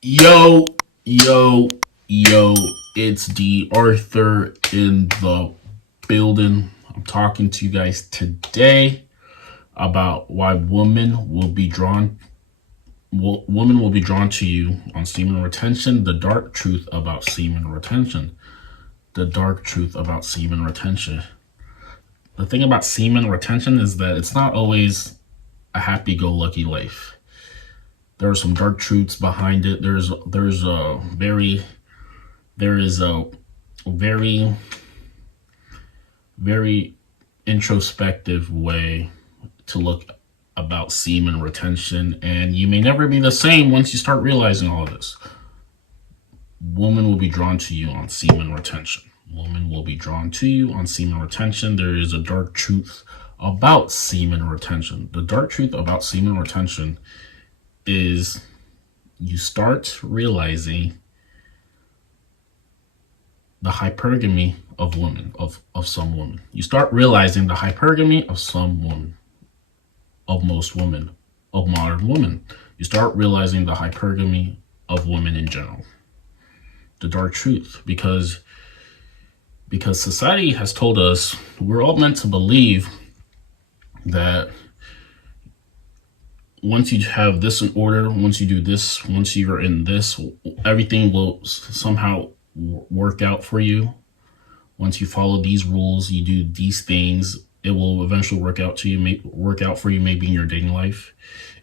Yo, yo, yo, it's D.Arthur in the building. I'm talking to you guys today about why women will be drawn to you on semen retention, the dark truth about semen retention. The dark truth about semen retention. The thing about semen retention is that it's not always a happy-go-lucky life. There are some dark truths behind it. There is a very very introspective way to look about semen retention, and you may never be the same once you start realizing all of this. Women will be drawn to you on semen retention. Women will be drawn to you on semen retention. There is a dark truth about semen retention. The dark truth about semen retention is you start realizing the hypergamy of women, of some women. You start realizing the hypergamy of some women, of most women, of modern women. You start realizing the hypergamy of women in general. The dark truth, because society has told us we're all meant to believe that once you have this in order, once you do this, once you're in this, everything will somehow work out for you. Once you follow these rules, you do these things, it will eventually work out for you, maybe in your dating life.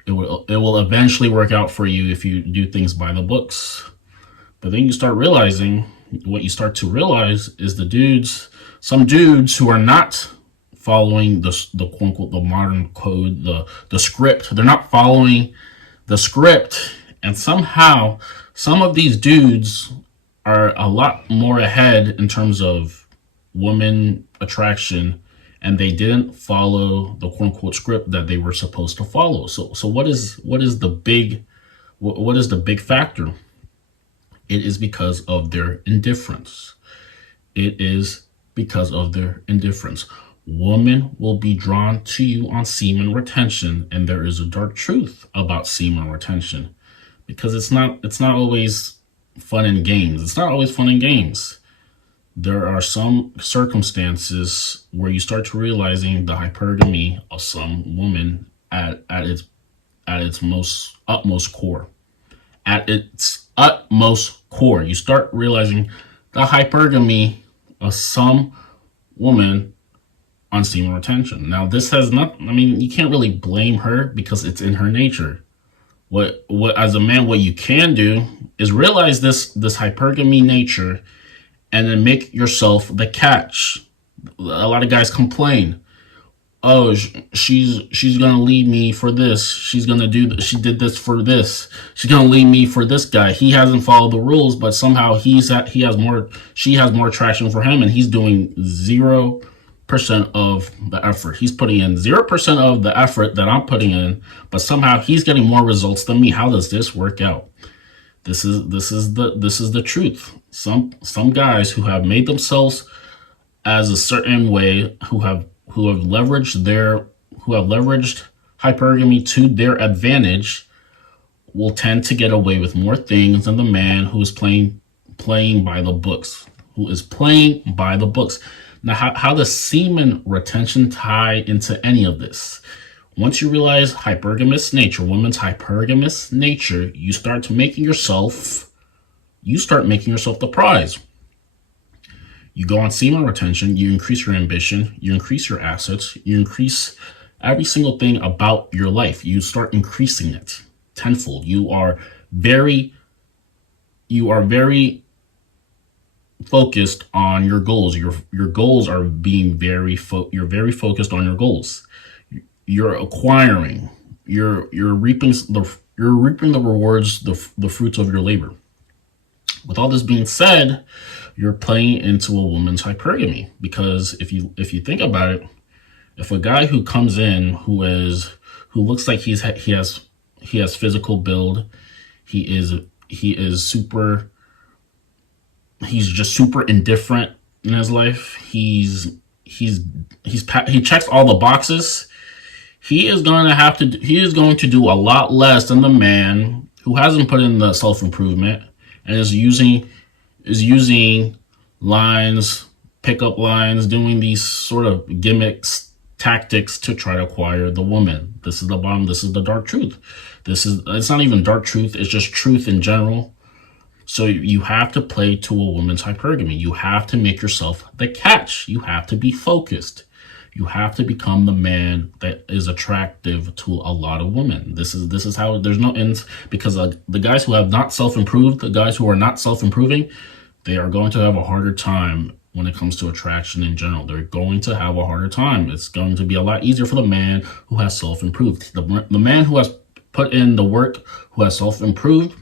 It will eventually work out for you if you do things by the books. But then what you start to realize is some dudes who are not following the quote unquote the modern code, the script. They're not following the script, and somehow some of these dudes are a lot more ahead in terms of woman attraction, and they didn't follow the quote unquote script that they were supposed to follow. So what is the big factor? It is because of their indifference. It is because of their indifference. Women will be drawn to you on semen retention, and there is a dark truth about semen retention, because it's not always fun and games. It's not always fun and games. There are some circumstances where you start to realizing the hypergamy of some woman at its most utmost core. At its utmost core, you start realizing the hypergamy of some woman on semen retention. Now, this has not, I mean, you can't really blame her because it's in her nature. What as a man, what you can do is realize this hypergamy nature, and then make yourself the catch. A lot of guys complain, oh, she's gonna leave me for this. She did this for this. She's gonna leave me for this guy. He hasn't followed the rules, but somehow she has more attraction for him, and he's doing 0% of the effort. He's putting in 0% of the effort that I'm putting in, but somehow he's getting more results than me. How does this work out? This is the truth. Some guys who have made themselves as a certain way, who have leveraged hypergamy to their advantage, will tend to get away with more things than the man who is playing by the books. Who is playing by the books. Now, how does semen retention tie into any of this? Once you realize women's hypergamous nature, you start making yourself the prize. You go on semen retention, you increase your ambition, you increase your assets, you increase every single thing about your life. You start increasing it tenfold. You are very focused on your goals. Your goals are being you're very focused on your goals. You're acquiring. You're reaping the rewards, the fruits of your labor. With all this being said, you're playing into a woman's hypergamy, because if you think about it, if a guy who comes in who looks like he has physical build, he's just super indifferent in his life. He checks all the boxes. He is going to do a lot less than the man who hasn't put in the self-improvement and is using lines, pickup lines, doing these sort of gimmicks, tactics to try to acquire the woman. This is the bottom. This is the dark truth. It's not even dark truth. It's just truth in general. So you have to play to a woman's hypergamy. You have to make yourself the catch. You have to be focused. You have to become the man that is attractive to a lot of women. This is how there's no ends, because the guys who have not self-improved, the guys who are not self-improving, they are going to have a harder time when it comes to attraction in general. They're going to have a harder time. It's going to be a lot easier for the man who has self-improved. The man who has put in the work, who has self-improved,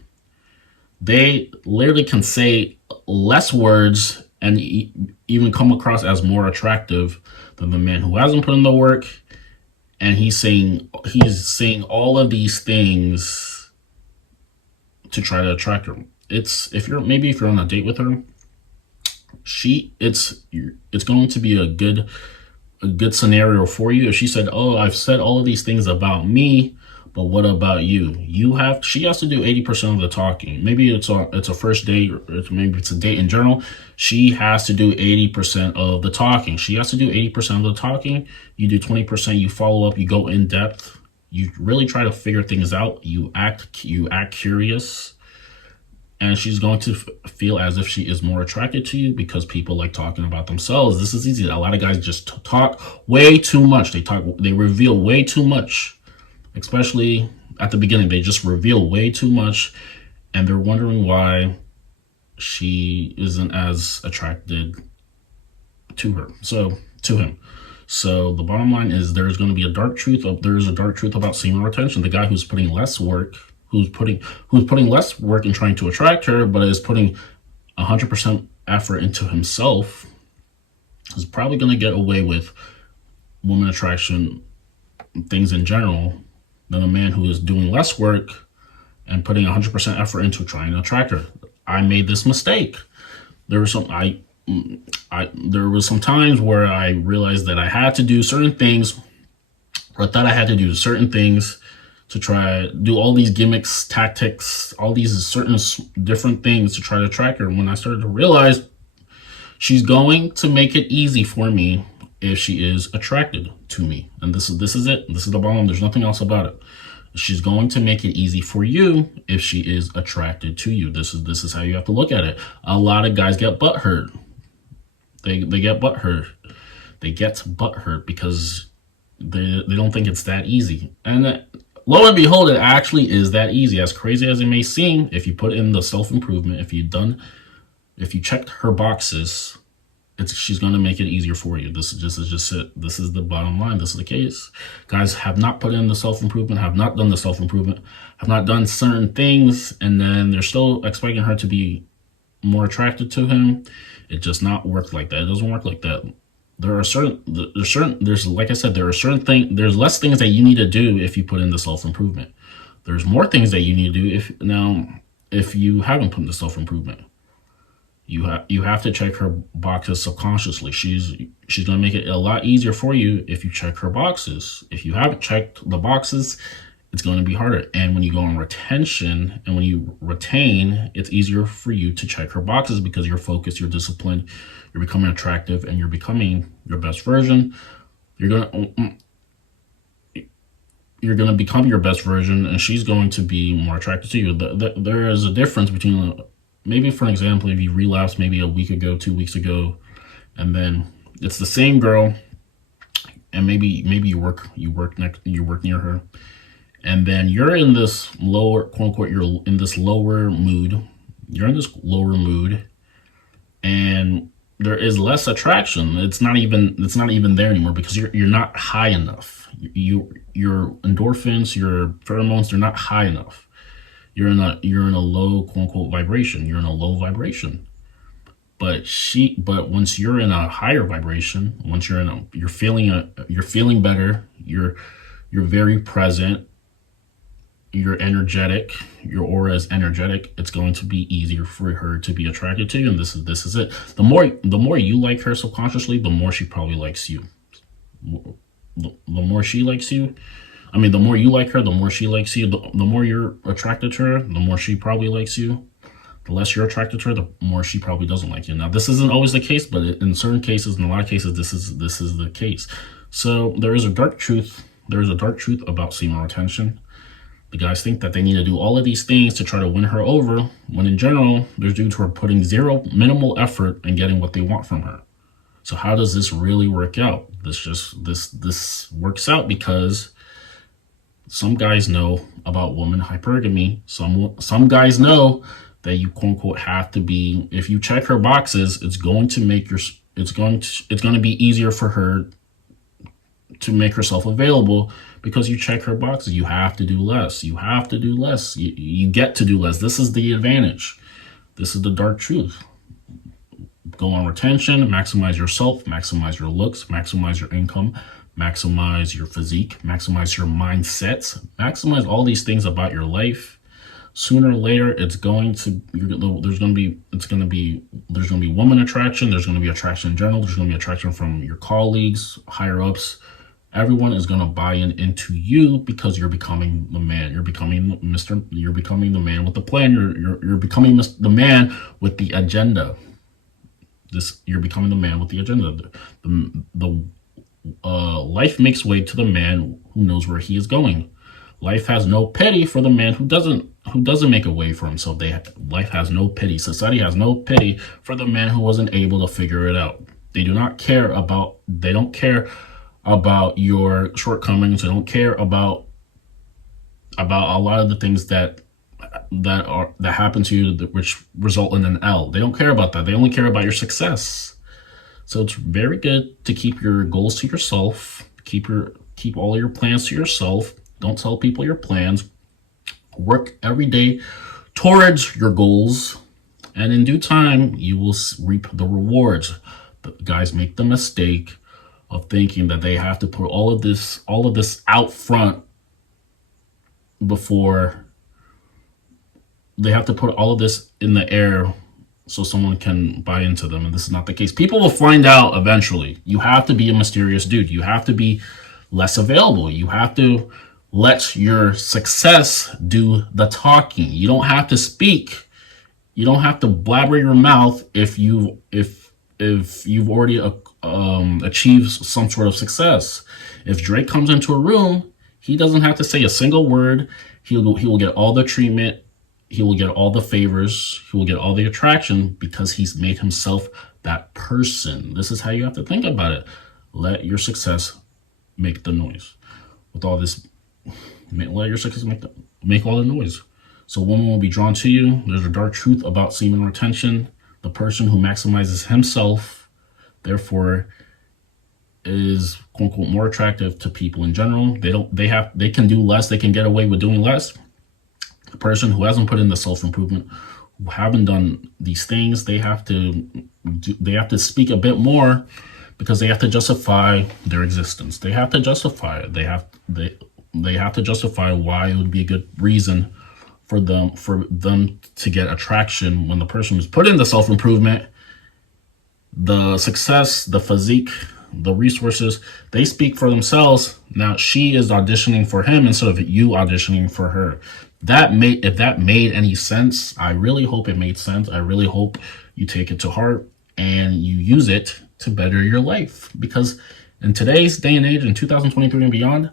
they literally can say less words and even come across as more attractive than the man who hasn't put in the work. And he's saying all of these things to try to attract her. If you're on a date with her, it's going to be a good scenario for you. If she said, "Oh, I've said all of these things about me, but what about you?" She has to do 80% of the talking. Maybe it's a first date, or maybe it's a date in general. She has to do 80% of the talking. She has to do 80% of the talking. You do 20%. You follow up. You go in depth. You really try to figure things out. You act curious, and she's going to feel as if she is more attracted to you, because people like talking about themselves. This is easy. A lot of guys just talk way too much. They reveal way too much. Especially at the beginning, they just reveal way too much, and they're wondering why she isn't as attracted to him. So the bottom line is, there's going to be a dark truth. There's a dark truth about semen retention. The guy who's putting less work, who's putting less work in trying to attract her, but is putting 100% effort into himself, is probably going to get away with woman attraction things in general than a man who is doing less work and putting 100% effort into trying to attract her. I made this mistake. There were some times where I realized that I had to do certain things, or I thought I had to do certain things to try do all these gimmicks, tactics, all these certain different things to try to attract her. When I started to realize she's going to make it easy for me if she is attracted to me. And this is it. This is the bottom. There's nothing else about it. She's going to make it easy for you if she is attracted to you. This is how you have to look at it. A lot of guys get butthurt. They get butthurt. They get butthurt because they don't think it's that easy. And lo and behold, it actually is that easy. As crazy as it may seem, if you put in the self-improvement, if you checked her boxes, she's going to make it easier for you. This is just it. This is the bottom line. This is the case. Guys have not put in the self-improvement, have not done the self-improvement, have not done certain things, and then they're still expecting her to be more attracted to him. It just not work like that. It doesn't work like that. There's like I said, there's less things that you need to do if you put in the self-improvement. There's more things that you need to do if you haven't put in the self-improvement. You have to check her boxes subconsciously. She's going to make it a lot easier for you if you check her boxes. If you haven't checked the boxes, it's going to be harder. And when you go on retention, and when you retain, it's easier for you to check her boxes because you're focused, you're disciplined, you're becoming attractive, and you're becoming your best version. You're going to become your best version, and she's going to be more attracted to you. There is a difference between maybe, for example, if you relapsed maybe a week ago, 2 weeks ago, and then it's the same girl, and maybe you work near her, and then you're in this lower, quote unquote, you're in this lower mood. You're in this lower mood, and there is less attraction. It's not even there anymore because you're not high enough. Your endorphins, your pheromones, they're not high enough. You're in a low, quote unquote, vibration. You're in a low vibration. But once you're in a higher vibration, once you're feeling better, you're very present, you're energetic, your aura is energetic, it's going to be easier for her to be attracted to you. And this is it. The more you like her subconsciously, the more she probably likes you. The more she likes you, I mean, the more you like her, the more she likes you. The more you're attracted to her, the more she probably likes you. The less you're attracted to her, the more she probably doesn't like you. Now, this isn't always the case, but in certain cases, in a lot of cases, this is the case. So there is a dark truth. There is a dark truth about semen retention. The guys think that they need to do all of these things to try to win her over, when in general, there's dudes who are putting minimal effort in getting what they want from her. So how does this really work out? This works out because some guys know about woman hypergamy. Some guys know that you quote unquote have to be, if you check her boxes, it's going to be easier for her to make herself available because you check her boxes. You have to do less. You have to do less. You get to do less. This is the advantage. This is the dark truth. Go on retention, maximize yourself, maximize your looks, maximize your income, maximize your physique, maximize your mindsets, maximize all these things about your life. Sooner or later, there's going to be woman attraction. There's going to be attraction in general. There's going to be attraction from your colleagues, higher ups. Everyone is going to buy into you because you're becoming the man. You're becoming the man with the plan. You're becoming the man with the agenda. You're becoming the man with the agenda. The life makes way to the man who knows where he is going. Life has no pity for the man who doesn't make a way for himself. Life has no pity. Society has no pity for the man who wasn't able to figure it out. They don't care about your shortcomings. They don't care about a lot of the things that happen to you, which result in an L. They don't care about that. They only care about your success. So it's very good to keep your goals to yourself. Keep all your plans to yourself. Don't tell people your plans. Work every day towards your goals, and in due time, you will reap the rewards. But guys make the mistake of thinking that they have to put all of this out front before they have to put all of this in the air so someone can buy into them. And this is not the case. People will find out eventually. You have to be a mysterious dude. You have to be less available. You have to let your success do the talking. You don't have to speak. You don't have to blabber your mouth if you've already achieved some sort of success. If Drake comes into a room, he doesn't have to say a single word. He will get all the treatment. He will get all the favors. He will get all the attraction because he's made himself that person. This is how you have to think about it. Let your success make the noise. With all this, let your success make all the noise. So women will be drawn to you. There's a dark truth about semen retention. The person who maximizes himself, therefore, is quote unquote more attractive to people in general. They can do less. They can get away with doing less. The person who hasn't put in the self-improvement, who haven't done these things, they have to speak a bit more because they have to justify their existence. They have to justify it. They have to justify why it would be a good reason for them to get attraction when the person who's put in the self-improvement, the success, the physique, the resources, they speak for themselves. Now she is auditioning for him instead of you auditioning for her. If that made any sense, I really hope it made sense. I really hope you take it to heart and you use it to better your life. Because in today's day and age, in 2023 and beyond,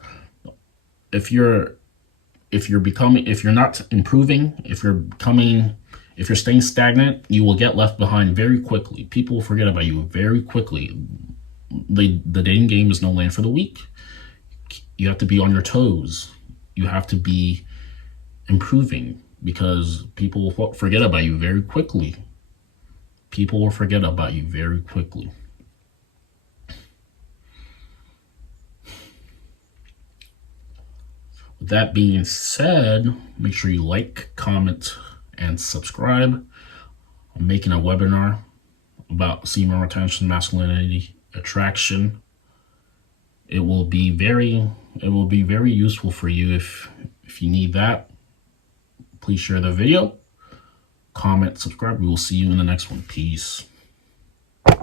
if you're not improving, if you're staying stagnant, you will get left behind very quickly. People will forget about you very quickly. The dating game is no land for the weak. You have to be on your toes. You have to be improving because people will forget about you very quickly. People will forget about you very quickly. With that being said, make sure you like, comment, and subscribe. I'm making a webinar about semen retention, masculinity, attraction. It will be very useful for you if you need that. Please share the video, comment, subscribe. We will see you in the next one. Peace.